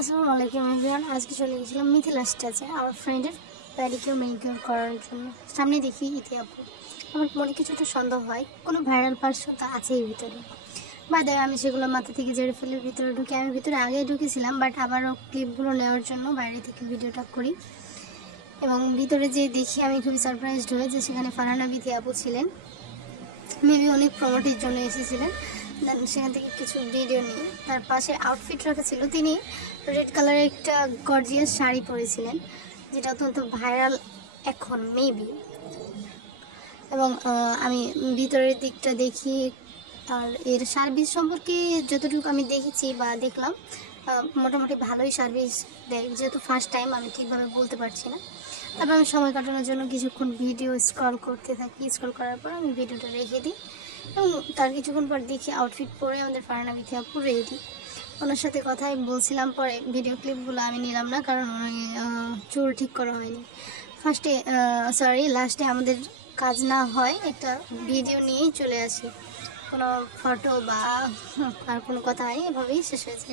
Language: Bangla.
আসসালামু আলাইকুম এভরিওয়ান। আজকে চলে গেছিলাম মিথিলা স্টাচে আমার ফ্রেন্ডের প্যাডিকিউর ম্যানিকিউর করার জন্য। সামনে দেখি ইতি আপু, আমার মনে কিছুটা সন্দেহ হয় কোনো ভাইরাল পার্সন তো আছেই ভিতরে। বাদে আমি সেগুলো মাথা থেকে জেরে ফেলে ভিতরে ঢুকে, আমি ভিতরে আগে ঢুকেছিলাম বাট আবারও ক্লিপগুলো নেওয়ার জন্য বাইরে থেকে ভিডিওটা করি। এবং ভিতরে যে দেখি আমি খুবই সারপ্রাইজড হয়ে যে সেখানে ফারহানা বিথি আপু ছিলেন, মেবি অনেক প্রমোটের জন্য এসেছিলেন। দেন সেখান থেকে কিছু ভিডিও নিই। তার পাশে আউটফিট রাখা ছিল, তিনি রেড কালারের একটা গর্জিয়াস শাড়ি পরেছিলেন যেটা অত্যন্ত ভাইরাল এখন মেবি। এবং আমি ভিতরের দিকটা দেখি আর এর সার্ভিস সম্পর্কে যতটুকু আমি দেখেছি বা দেখলাম মোটামুটি ভালোই সার্ভিস দেয়, যেহেতু ফার্স্ট টাইম আমি ঠিকভাবে বলতে পারছি না। তারপর আমি সময় কাটানোর জন্য কিছুক্ষণ ভিডিও স্ক্রল করতে থাকি। স্ক্রল করার পর আমি ভিডিওটা রেখে দিই এবং তার কিছুক্ষণ পর দেখি আউটফিট পরে আমাদের ফারহানা বিথি আপু রেডি। ওনার সাথে কথাই বলছিলাম, পরে ভিডিও ক্লিপগুলো আমি নিলাম না কারণ চুল ঠিক করা হয়নি। লাস্টে আমাদের কাজ না হয় একটা ভিডিও নিয়েই চলে আসি, কোনো ফটো বা আর কোনো কথা হয়, এভাবেই শেষ হয়েছে।